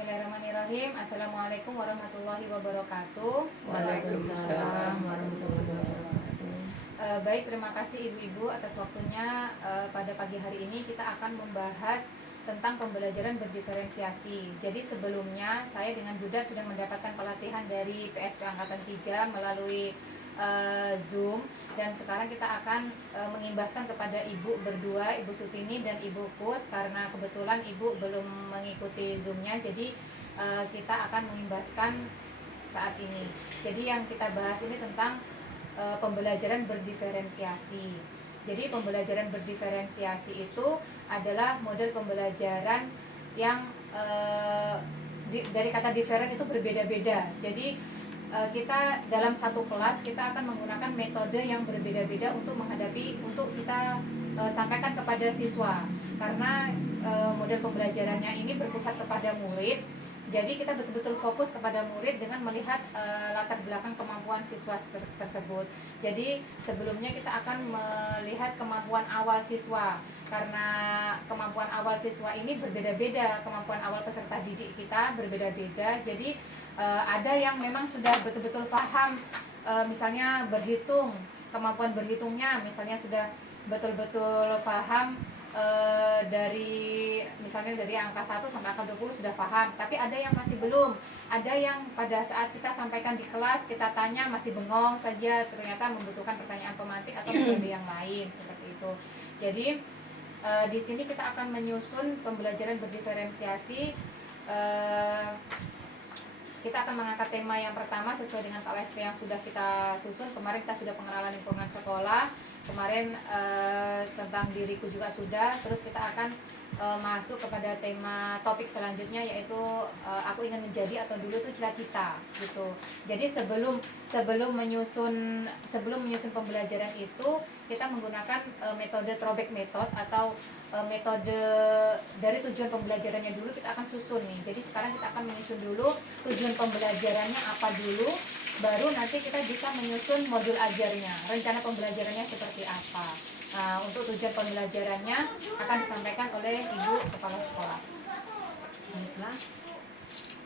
Bismillahirrahmanirrahim. Assalamualaikum warahmatullahi wabarakatuh. Waalaikumsalam warahmatullahi wabarakatuh. Baik, terima kasih ibu-ibu atas waktunya. Pada pagi hari ini kita akan membahas tentang pembelajaran berdiferensiasi. Jadi sebelumnya saya dengan Duda sudah mendapatkan pelatihan dari PSP Angkatan 3 melalui Zoom, dan sekarang kita akan mengimbaskan kepada ibu berdua, Ibu Sutini dan Ibu Kus, karena kebetulan ibu belum mengikuti Zoomnya, jadi kita akan mengimbaskan saat ini. Jadi yang kita bahas ini tentang pembelajaran berdiferensiasi. Jadi pembelajaran berdiferensiasi itu adalah model pembelajaran yang dari kata diferent itu berbeda-beda. Jadi kita dalam satu kelas kita akan menggunakan metode yang berbeda-beda untuk kita sampaikan kepada siswa, karena model pembelajarannya ini berpusat kepada murid. Jadi kita betul-betul fokus kepada murid dengan melihat latar belakang kemampuan siswa tersebut. Jadi sebelumnya kita akan melihat kemampuan awal siswa, karena kemampuan awal siswa ini berbeda-beda, kemampuan awal peserta didik kita berbeda-beda. Jadi ada yang memang sudah betul-betul paham, misalnya berhitung, kemampuan berhitungnya misalnya sudah betul-betul paham, dari angka 1 sampai angka 20 sudah paham, tapi ada yang masih belum. Ada yang pada saat kita sampaikan di kelas, kita tanya masih bengong saja, ternyata membutuhkan pertanyaan pemantik atau metode yang lain, seperti itu. Jadi di sini kita akan menyusun pembelajaran berdiferensiasi. Kita akan mengangkat tema yang pertama sesuai dengan KWSP yang sudah kita susun. Kemarin kita sudah pengenalan lingkungan sekolah, kemarin tentang diriku juga sudah. Terus kita akan masuk kepada tema topik selanjutnya, yaitu aku ingin menjadi, atau dulu itu cita-cita gitu. Jadi sebelum menyusun pembelajaran itu, kita menggunakan metode throwback method atau metode dari tujuan pembelajarannya dulu kita akan susun nih. Jadi sekarang kita akan menyusun dulu tujuan pembelajarannya apa dulu, baru nanti kita bisa menyusun modul ajarnya, rencana pembelajarannya seperti apa. Nah, untuk tujuan pembelajarannya akan disampaikan oleh Ibu Kepala Sekolah. Baiklah,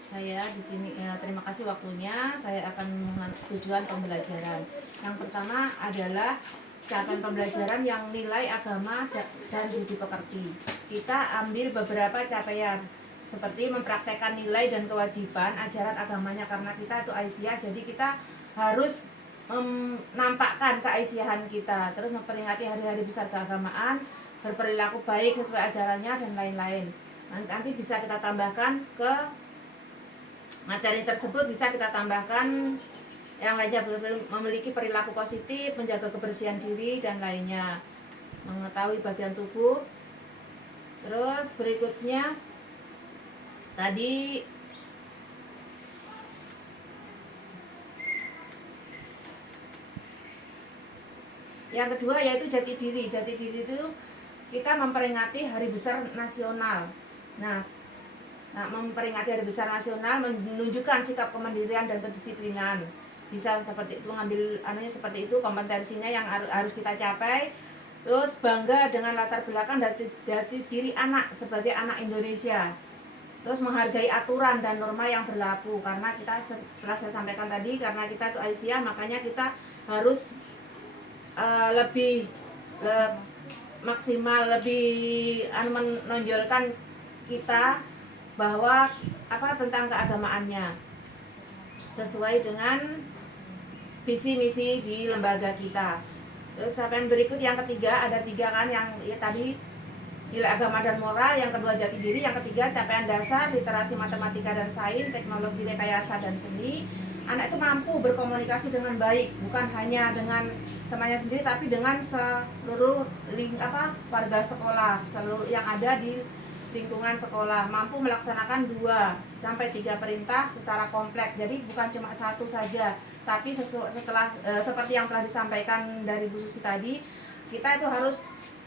saya di sini terima kasih waktunya. Saya akan tujuan pembelajaran. Yang pertama adalah capaian pembelajaran yang nilai agama dan budi pekerti. Kita ambil beberapa capaian seperti mempraktekkan nilai dan kewajiban ajaran agamanya, karena kita itu Aisyah, jadi kita harus menampakkan keaisyaan kita, terus memperingati hari-hari besar keagamaan, berperilaku baik sesuai ajarannya dan lain-lain. Nanti bisa kita tambahkan ke materi tersebut, bisa kita tambahkan yang lainnya, memiliki perilaku positif, menjaga kebersihan diri dan lainnya, mengetahui bagian tubuh. Terus berikutnya tadi yang kedua yaitu jati diri. Jati diri itu kita memperingati hari besar nasional. Nah, memperingati hari besar nasional menunjukkan sikap kemandirian dan kedisiplinan. Bisa seperti itu, ngambil anunya seperti itu, kompetensinya yang harus kita capai. Terus bangga dengan latar belakang dari diri anak sebagai anak Indonesia. Terus menghargai aturan dan norma yang berlaku, karena kita setelah saya sampaikan tadi, karena kita itu Aisyah, makanya kita harus lebih maksimal, lebih menonjolkan kita bahwa tentang keagamaannya sesuai dengan visi misi di lembaga kita. Terus capaian berikut yang ketiga, ada 3 kan, yang tadi nilai agama dan moral, yang kedua jati diri, yang ketiga capaian dasar literasi matematika dan sains, teknologi, rekayasa dan seni. Anak itu mampu berkomunikasi dengan baik, bukan hanya dengan temannya sendiri, tapi dengan seluruh warga sekolah, seluruh yang ada di lingkungan sekolah. Mampu melaksanakan 2 sampai 3 perintah secara kompleks. Jadi bukan cuma satu saja, tapi seperti yang telah disampaikan dari Bu Susi tadi, kita itu harus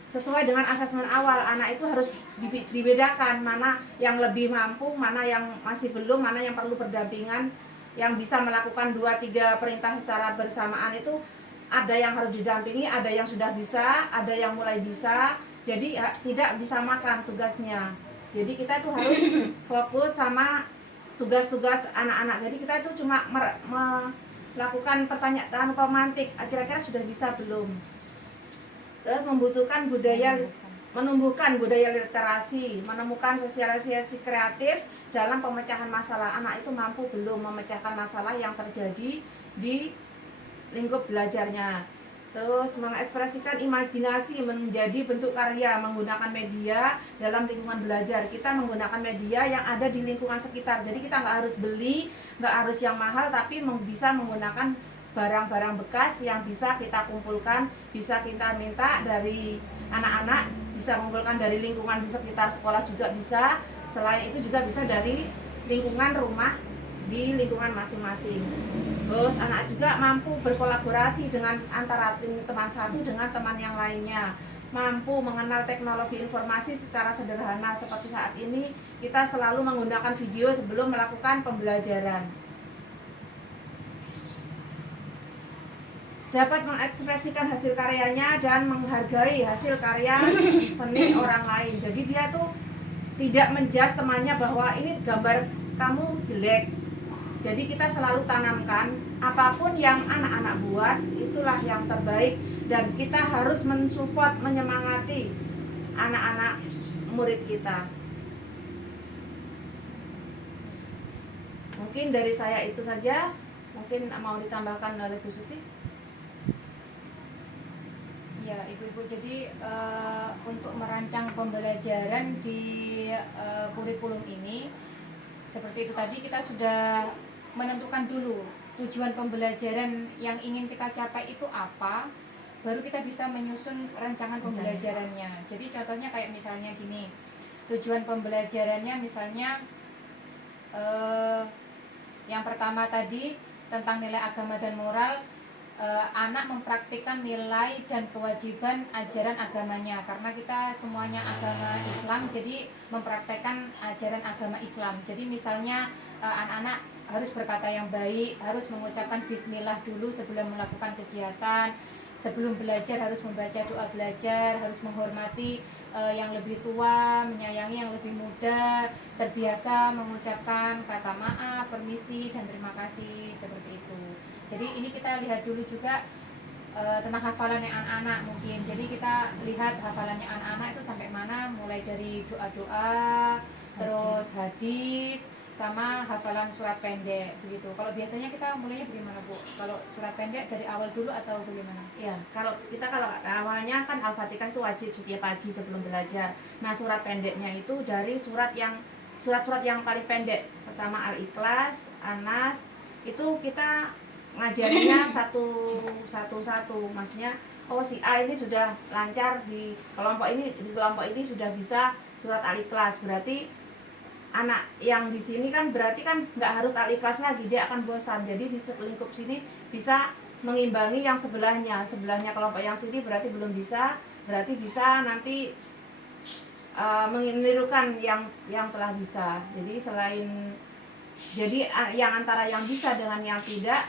sesuai dengan asesmen awal. Anak itu harus dibedakan mana yang lebih mampu, mana yang masih belum, mana yang perlu berdampingan. Yang bisa melakukan 2-3 perintah secara bersamaan itu ada yang harus didampingi, ada yang sudah bisa, ada yang mulai bisa. Jadi tidak bisa makan tugasnya. Jadi kita itu harus fokus sama tugas-tugas anak-anak. Jadi kita itu cuma melakukan pertanyaan pemantik, kira-kira sudah bisa belum. Terus menumbuhkan budaya literasi, menemukan sosialisasi kreatif dalam pemecahan masalah. Anak itu mampu belum memecahkan masalah yang terjadi di lingkup belajarnya. Terus mengekspresikan imajinasi menjadi bentuk karya menggunakan media dalam lingkungan belajar. Kita menggunakan media yang ada di lingkungan sekitar. Jadi kita nggak harus beli, nggak harus yang mahal, tapi bisa menggunakan barang-barang bekas yang bisa kita kumpulkan, bisa kita minta dari anak-anak, bisa mengumpulkan dari lingkungan di sekitar sekolah juga bisa. Selain itu juga bisa dari lingkungan rumah di lingkungan masing-masing. Terus anak juga mampu berkolaborasi dengan antara teman satu dengan teman yang lainnya, mampu mengenal teknologi informasi secara sederhana. Seperti saat ini kita selalu menggunakan video sebelum melakukan pembelajaran. Dapat mengekspresikan hasil karyanya dan menghargai hasil karya seni orang lain. Jadi dia tuh tidak menjudge temannya bahwa ini gambar kamu jelek. Jadi kita selalu tanamkan apapun yang anak-anak buat itulah yang terbaik, dan kita harus mensupport, menyemangati anak-anak murid kita. Mungkin dari saya itu saja. Mungkin mau ditambahkan oleh Bu Susi? Ya, Ibu-ibu, jadi untuk merancang pembelajaran di kurikulum ini, seperti itu tadi, kita sudah menentukan dulu tujuan pembelajaran yang ingin kita capai itu apa, baru kita bisa menyusun rancangan pembelajarannya. Jadi contohnya kayak misalnya gini, tujuan pembelajarannya misalnya yang pertama tadi tentang nilai agama dan moral. Anak mempraktikkan nilai dan kewajiban ajaran agamanya, karena kita semuanya agama Islam, jadi mempraktekkan ajaran agama Islam. Jadi misalnya anak-anak harus berkata yang baik, harus mengucapkan bismillah dulu sebelum melakukan kegiatan, sebelum belajar harus membaca doa belajar, harus menghormati yang lebih tua, menyayangi yang lebih muda, terbiasa mengucapkan kata maaf, permisi, dan terima kasih, seperti itu. Jadi ini kita lihat dulu juga tentang hafalannya anak-anak mungkin. Jadi kita lihat hafalannya anak-anak itu sampai mana, mulai dari doa-doa, terus hadis, sama hafalan surat pendek begitu. Kalau biasanya kita mulainya bagaimana, Bu? Kalau surat pendek dari awal dulu atau bagaimana? Ya, kalau awalnya kan Al-Fatihah itu wajib setiap pagi sebelum belajar. Nah, surat pendeknya itu dari surat-surat yang paling pendek. Pertama Al-Ikhlas, An-Nas, itu kita ngajarinya satu-satu. Maksudnya, oh si A ini sudah lancar di kelompok ini sudah bisa surat Al-Ikhlas. Berarti anak yang di sini kan berarti kan nggak harus Al-Ikhlas lagi, dia akan bosan. Jadi di lingkup sini bisa mengimbangi yang sebelahnya kelompok yang sini berarti belum bisa, berarti bisa nanti menirukan yang telah bisa. Jadi yang antara yang bisa dengan yang tidak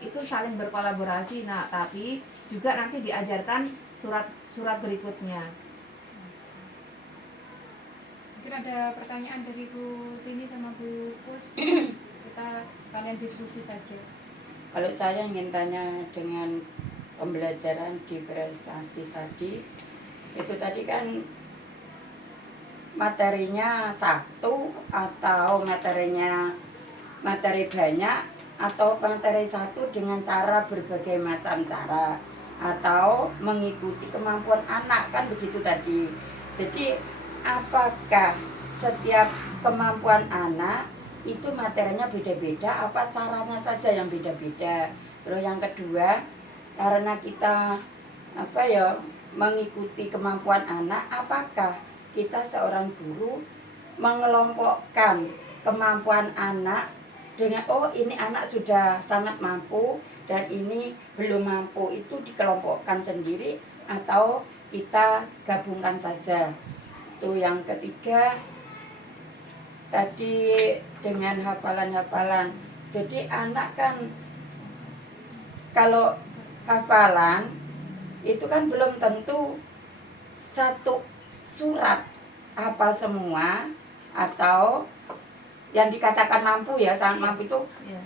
itu saling berkolaborasi. Nah, tapi juga nanti diajarkan surat berikutnya. Mungkin ada pertanyaan dari Bu Tini sama Bu Pus. Kita sekalian diskusi saja. Kalau saya ingin tanya dengan pembelajaran diferensiasi tadi, itu tadi kan materinya satu atau materi banyak, atau materi satu dengan cara berbagai macam cara, atau mengikuti kemampuan anak, kan begitu tadi. Jadi apakah setiap kemampuan anak itu materinya beda-beda, apa caranya saja yang beda-beda? Terus yang kedua, karena kita mengikuti kemampuan anak, apakah kita seorang guru mengelompokkan kemampuan anak dengan ini anak sudah sangat mampu dan ini belum mampu, itu dikelompokkan sendiri atau kita gabungkan saja? Itu yang ketiga tadi dengan hafalan. Jadi anak kan kalau hafalan itu kan belum tentu satu surat hafal semua, atau yang dikatakan mampu ya, sangat mampu Ya.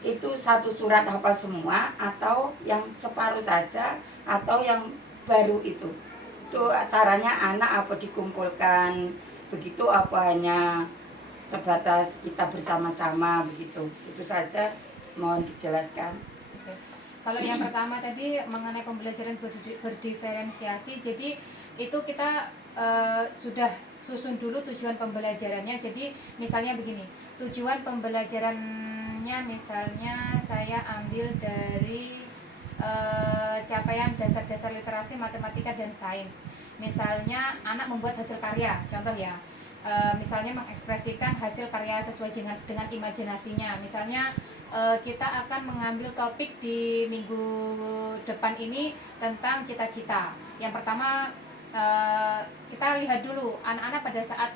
itu satu surat hafal semua atau yang separuh saja atau yang baru itu caranya anak apa dikumpulkan begitu apa hanya sebatas kita bersama-sama begitu, itu saja mohon dijelaskan. Oke. Kalau yang pertama tadi mengenai pembelajaran berdiferensiasi, jadi itu kita sudah susun dulu tujuan pembelajarannya. Jadi misalnya begini, tujuan pembelajarannya misalnya saya ambil dari capaian dasar-dasar literasi, matematika, dan sains. Misalnya anak membuat hasil karya, contoh ya. Misalnya mengekspresikan hasil karya sesuai dengan imajinasinya. Misalnya kita akan mengambil topik di minggu depan ini tentang cita-cita. Yang pertama kita lihat dulu anak-anak pada saat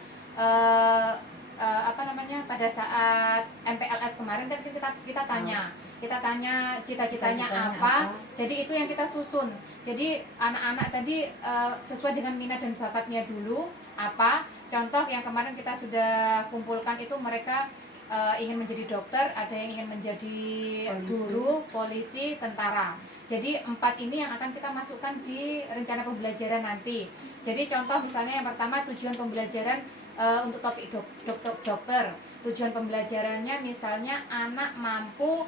pada saat MPLS kemarin kan kita tanya cita-citanya apa. Jadi itu yang kita susun. Jadi anak-anak tadi sesuai dengan minat dan bakatnya dulu apa. Contoh yang kemarin kita sudah kumpulkan itu mereka ingin menjadi dokter, ada yang ingin menjadi guru, polisi, tentara. Jadi 4 ini yang akan kita masukkan di rencana pembelajaran nanti. Jadi contoh misalnya yang pertama tujuan pembelajaran untuk topik dokter. Tujuan pembelajarannya misalnya anak mampu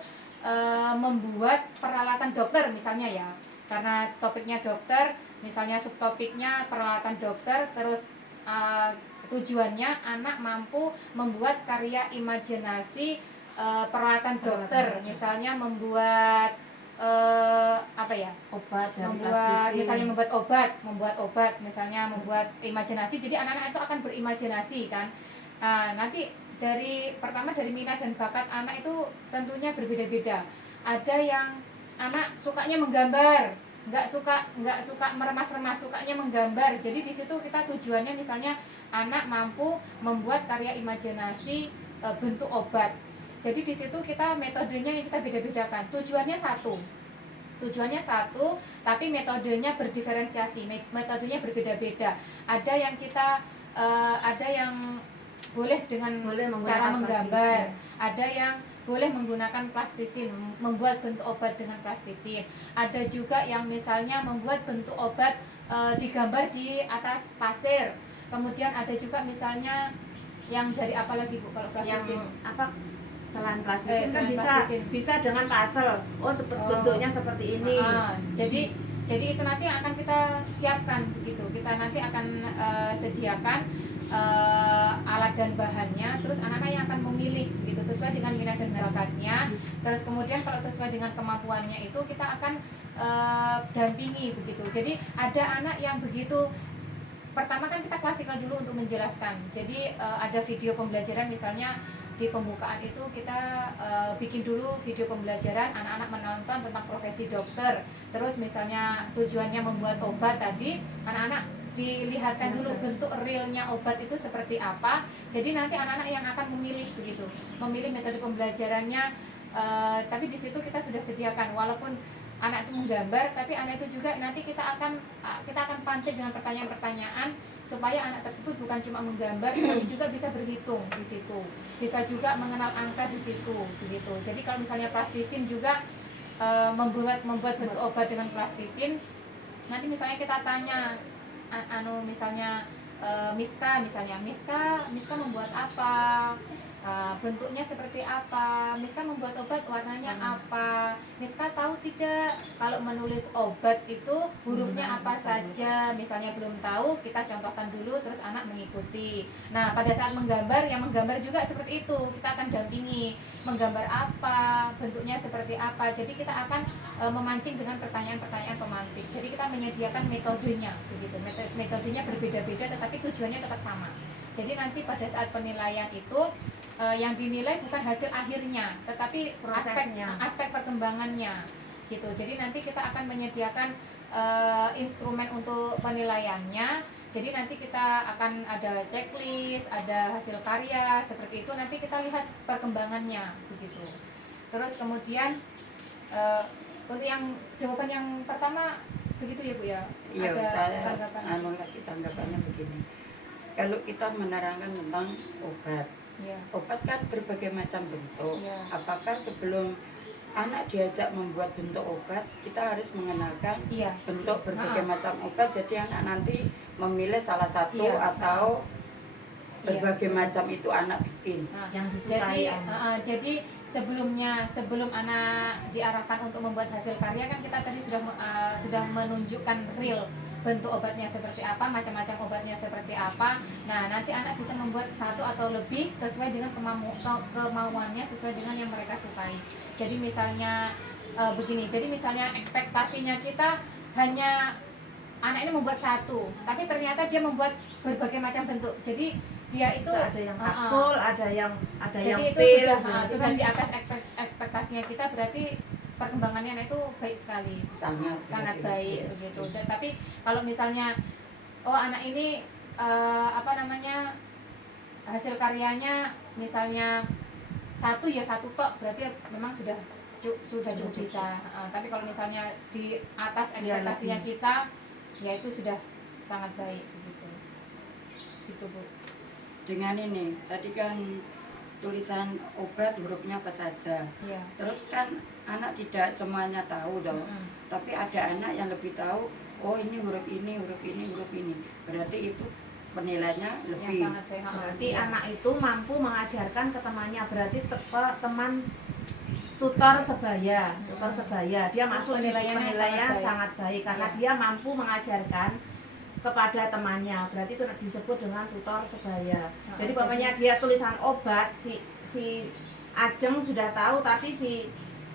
membuat peralatan dokter misalnya ya. Karena topiknya dokter, misalnya subtopiknya peralatan dokter, terus tujuannya anak mampu membuat karya imajinasi peralatan dokter, misalnya membuat obat dan misalnya membuat obat, misalnya membuat imajinasi. Jadi anak-anak itu akan berimajinasi kan. Nanti pertama dari minat dan bakat anak itu tentunya berbeda-beda. Ada yang anak sukanya menggambar, nggak suka meremas-remas, sukanya menggambar. Jadi di situ kita tujuannya misalnya anak mampu membuat karya imajinasi bentuk obat. Jadi di situ kita metodenya yang kita beda-bedakan. Tujuannya satu, tapi metodenya berdiferensiasi, metodenya berbeda-beda. Ada yang boleh dengan cara menggambar, ada yang boleh menggunakan plastisin, membuat bentuk obat dengan plastisin. Ada juga yang misalnya membuat bentuk obat digambar di atas pasir. Kemudian ada juga misalnya yang dari apa lagi Bu kalau plastisin? Selain plastisin kan bisa dengan puzzle. Bentuknya seperti ini. Jadi itu nanti akan kita siapkan begitu. Kita nanti akan sediakan alat dan bahannya, terus anak-anak yang akan memilih gitu sesuai dengan minat dan bakatnya. Terus kemudian kalau sesuai dengan kemampuannya itu kita akan dampingi begitu. Jadi ada anak yang begitu. Pertama kan kita klasikal dulu untuk menjelaskan. Jadi ada video pembelajaran misalnya di pembukaan itu kita bikin dulu video pembelajaran, anak-anak menonton tentang profesi dokter. Terus misalnya tujuannya membuat obat tadi, anak-anak dilihatkan dulu bentuk realnya obat itu seperti apa. Jadi nanti anak-anak yang akan memilih begitu, memilih metode pembelajarannya. Tapi di situ kita sudah sediakan, walaupun anak itu menggambar, tapi anak itu juga nanti kita akan pancing dengan pertanyaan-pertanyaan supaya anak tersebut bukan cuma menggambar, tapi juga bisa berhitung di situ, bisa juga mengenal angka di situ, begitu. Jadi kalau misalnya plastisin juga membuat bentuk obat dengan plastisin, nanti misalnya kita tanya, misalnya Miska membuat apa? Bentuknya seperti apa, Miska membuat obat warnanya apa, Miska tahu tidak kalau menulis obat itu hurufnya apa saja, misalnya belum tahu, kita contohkan dulu terus anak mengikuti. Nah pada saat menggambar, yang menggambar juga seperti itu, kita akan dampingi menggambar apa, bentuknya seperti apa. Jadi kita akan memancing dengan pertanyaan-pertanyaan pemantik. Jadi kita menyediakan metodenya begitu, metodenya berbeda-beda tetapi tujuannya tetap sama. Jadi nanti pada saat penilaian itu yang dinilai bukan hasil akhirnya, tetapi aspek perkembangannya, gitu. Jadi nanti kita akan menyediakan instrumen untuk penilaiannya. Jadi nanti kita akan ada checklist, ada hasil karya seperti itu. Nanti kita lihat perkembangannya, begitu. Terus kemudian untuk yang jawaban yang pertama begitu ya Bu ya. Iya, ada tanggapannya begini. Kalau kita menerangkan tentang obat, obat kan berbagai macam bentuk. Iya. Apakah sebelum anak diajak membuat bentuk obat, kita harus mengenalkan Iya. bentuk berbagai macam obat, jadi anak nanti memilih salah satu Iya. atau Iya. berbagai macam itu anak bikin. Nah, yang disukai anak. jadi sebelum anak diarahkan untuk membuat hasil karya kan kita tadi sudah menunjukkan real bentuk obatnya seperti apa, macam-macam obatnya seperti apa. Nah, nanti anak bisa membuat satu atau lebih sesuai dengan kemauannya, sesuai dengan yang mereka sukai. Jadi misalnya begini, jadi misalnya ekspektasinya kita hanya anak ini membuat satu, tapi ternyata dia membuat berbagai macam bentuk. Jadi dia itu Bisa ada yang kapsul, ada yang jadi itu pil, sudah di atas ekspektasinya kita, berarti perkembangannya itu baik sekali, sangat baik begitu. Tapi kalau misalnya anak ini hasil karyanya misalnya satu tok, berarti memang sudah cukup bisa. Tapi kalau misalnya di atas ekspektasinya kita, ya itu sudah sangat baik begitu. Gitu, Bu. Dengan ini tadi kan tulisan obat hurufnya apa saja. Iya. Terus kan anak tidak semuanya tahu dong. Tapi ada anak yang lebih tahu, oh ini huruf ini, huruf ini, huruf ini. Berarti itu penilaiannya lebih. Yang sangat baik. berarti anak itu mampu mengajarkan ke temannya, berarti teman tutor sebaya, dia masuk di penilaian sangat baik karena dia mampu mengajarkan kepada temannya, berarti itu disebut dengan tutor sebaya. Jadi bapaknya dia tulisan obat, si Ajeng sudah tahu tapi si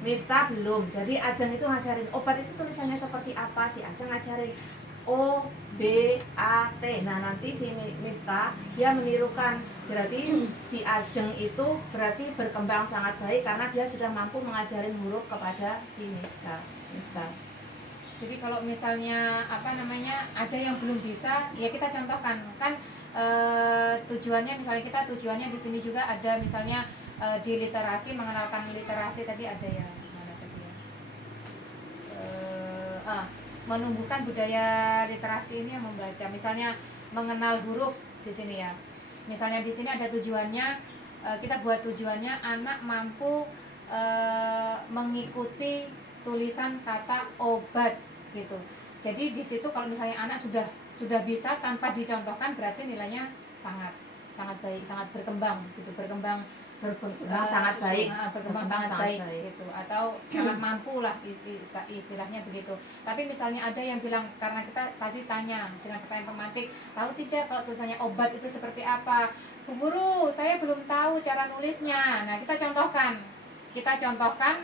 Miftah belum. Jadi Ajeng itu ngajarin obat itu tulisannya seperti apa, si Ajeng ngajarin O B A T. Nah, nanti si Miftah dia menirukan. Berarti si Ajeng itu berarti berkembang sangat baik karena dia sudah mampu mengajarin huruf kepada si Miftah. Jadi kalau misalnya ada yang belum bisa, ya kita contohkan kan tujuannya di sini juga ada misalnya di literasi, mengenalkan literasi tadi ada ya mana tadi ya menumbuhkan budaya literasi ini yang membaca, misalnya mengenal huruf di sini ya. Misalnya di sini ada tujuannya, kita buat tujuannya anak mampu mengikuti tulisan kata obat gitu. Jadi di situ kalau misalnya anak sudah bisa tanpa dicontohkan, berarti nilainya sangat baik, sangat berkembang gitu, berkembang sangat baik, sangat baik gitu, atau sangat mampu lah istilahnya begitu. Tapi misalnya ada yang bilang, karena kita tadi tanya dengan pertanyaan pemantik, tahu tidak kalau tulisannya obat itu seperti apa? Bu guru, saya belum tahu cara nulisnya. Nah, kita contohkan,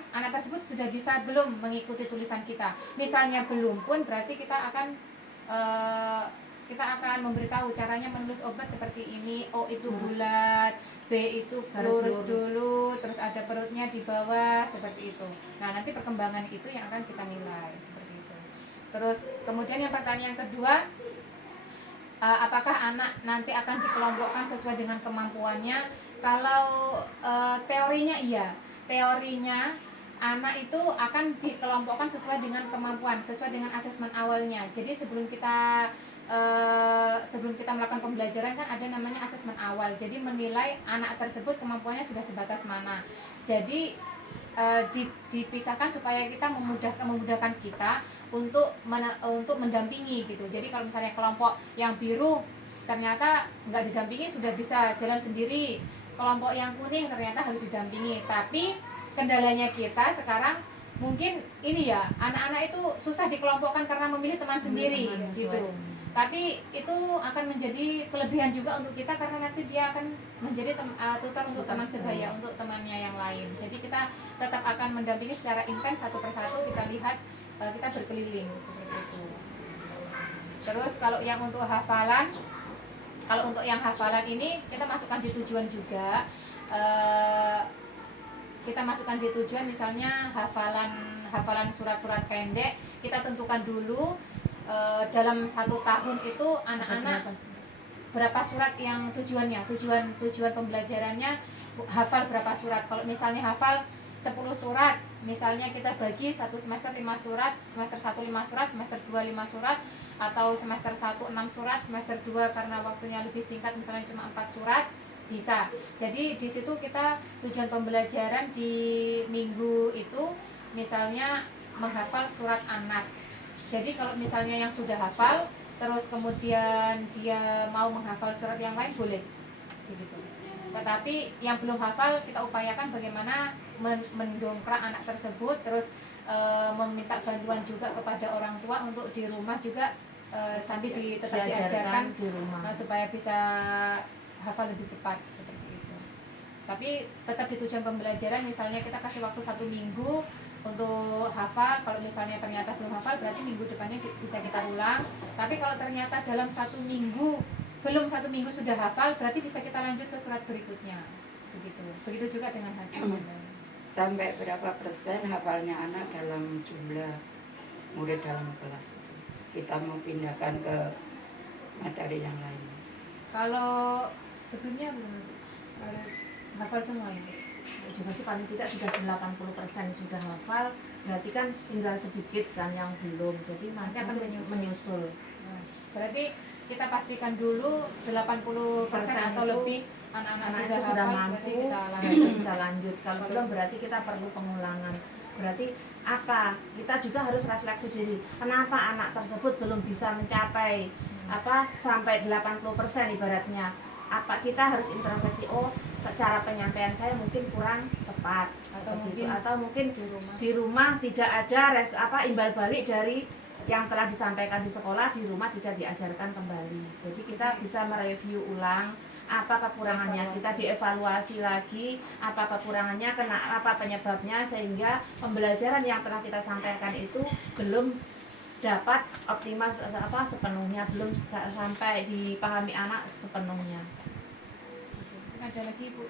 anak tersebut sudah bisa belum mengikuti tulisan kita. Misalnya belum pun, berarti kita akan memberitahu caranya menulis obat seperti ini. O itu bulat, B itu lurus dulu, terus ada perutnya di bawah, seperti itu. Nah, nanti perkembangan itu yang akan kita nilai seperti itu. Terus kemudian yang pertanyaan kedua, apakah anak nanti akan dikelompokkan sesuai dengan kemampuannya? Kalau teorinya iya. Teorinya anak itu akan dikelompokkan sesuai dengan kemampuan, sesuai dengan asesmen awalnya. Jadi sebelum kita melakukan pembelajaran kan ada namanya asesmen awal. Jadi menilai anak tersebut kemampuannya sudah sebatas mana. Jadi dipisahkan supaya kita memudahkan kita untuk mendampingi gitu. Jadi kalau misalnya kelompok yang biru ternyata nggak didampingi, sudah bisa jalan sendiri. Kelompok yang kuning ternyata harus didampingi. Tapi kendalanya kita sekarang mungkin ini ya, anak-anak itu susah dikelompokkan karena memilih teman sendiri gitu. Tapi itu akan menjadi kelebihan juga untuk kita karena nanti dia akan menjadi tutor untuk teman sebaya, untuk temannya yang lain. Jadi kita tetap akan mendampingi secara intens satu persatu, kita lihat, kita berkeliling seperti itu. Terus kalau yang untuk hafalan, ini kita masukkan di tujuan juga. Kita masukkan di tujuan, misalnya hafalan surat-surat pendek, kita tentukan dulu dalam 1 tahun itu anak-anak berapa surat yang tujuan pembelajarannya hafal berapa surat. Kalau misalnya hafal 10 surat, misalnya kita bagi 1 semester 5 surat, semester 1 5 surat, semester 2 5 surat, atau semester 1 6 surat, semester 2 karena waktunya lebih singkat misalnya cuma 4 surat. Bisa. Jadi di situ kita tujuan pembelajaran di minggu itu misalnya menghafal surat An-Nas. Jadi kalau misalnya yang sudah hafal terus kemudian dia mau menghafal surat yang lain boleh. Begitu. Tetapi yang belum hafal kita upayakan bagaimana mendongkrak anak tersebut terus meminta bantuan juga kepada orang tua untuk di rumah juga sambil tetap diajarkan di rumah. supaya bisa hafal lebih cepat seperti itu. Tapi tetap di tujuan pembelajaran misalnya kita kasih waktu 1 minggu untuk hafal. Kalau misalnya ternyata belum hafal berarti minggu depannya bisa kita ulang. Tapi kalau ternyata dalam 1 minggu belum 1 minggu sudah hafal berarti bisa kita lanjut ke surat berikutnya. Begitu juga dengan hadis. Sampai berapa persen hafalnya anak dalam jumlah murid dalam kelas itu? Kita mau pindahkan ke materi yang lain. Kalau sebelumnya belum hafal semua ya. Juga sih paling tidak sudah 80% sudah hafal, berarti kan tinggal sedikit kan yang belum, jadi masih akan menyusul. Nah, berarti kita pastikan dulu 80% atau itu lebih anak-anak itu sudah sudah hafal, mampu, berarti kita kita bisa lanjut. Kalau belum berarti kita perlu pengulangan. Berarti apa? Kita juga harus refleksi diri. Kenapa anak tersebut belum bisa mencapai sampai 80% ibaratnya? Apa kita harus introspeksi, oh cara penyampaian saya mungkin kurang tepat atau mungkin di rumah tidak ada imbal balik dari yang telah disampaikan di sekolah, di rumah tidak diajarkan kembali. Jadi kita bisa mereview ulang apa kekurangannya, kita dievaluasi lagi apa kekurangannya, apa penyebabnya, sehingga pembelajaran yang telah kita sampaikan itu belum dapat optimal sepenuhnya, belum sampai dipahami anak sepenuhnya. Ada lagi Bu?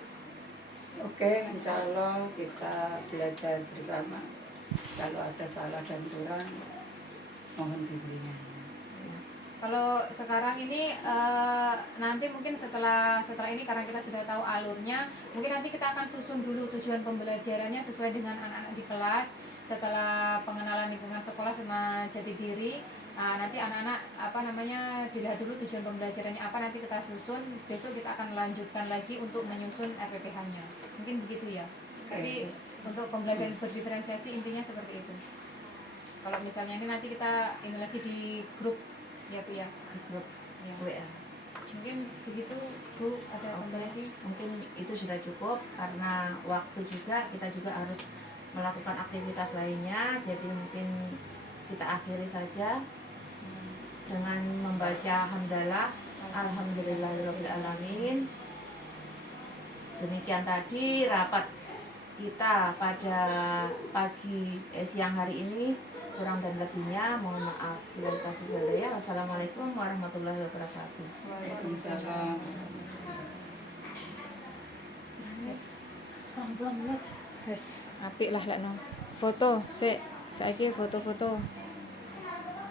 Oke, insya Allah kita belajar bersama. Kalau ada salah dan kurang, mohon bimbingan. Kalau sekarang ini nanti mungkin setelah ini karena kita sudah tahu alurnya, mungkin nanti kita akan susun dulu tujuan pembelajarannya sesuai dengan anak-anak di kelas. Setelah pengenalan lingkungan sekolah sama jati diri, nanti anak-anak dilihat dulu tujuan pembelajarannya apa, nanti kita susun. Besok kita akan lanjutkan lagi untuk menyusun RPPH-nya. Mungkin begitu ya. Tapi untuk pembelajaran berdiferensiasi intinya seperti itu. Kalau misalnya ini nanti kita lagi di grup ya Bu ya, Di grup ya. WA. Mungkin begitu Bu, ada tambah lagi? Mungkin itu sudah cukup karena waktu juga, kita juga harus melakukan aktivitas lainnya. Jadi mungkin kita akhiri saja dengan membaca hamdalah alhamdulillahirabbil alamin. Demikian tadi rapat kita pada siang hari ini. Kurang dan lebihnya mohon maaf. Wassalamualaikum warahmatullahi wabarakatuh. Waalaikumsalam. Wes, apik lah lek no. Foto, saiki foto-foto.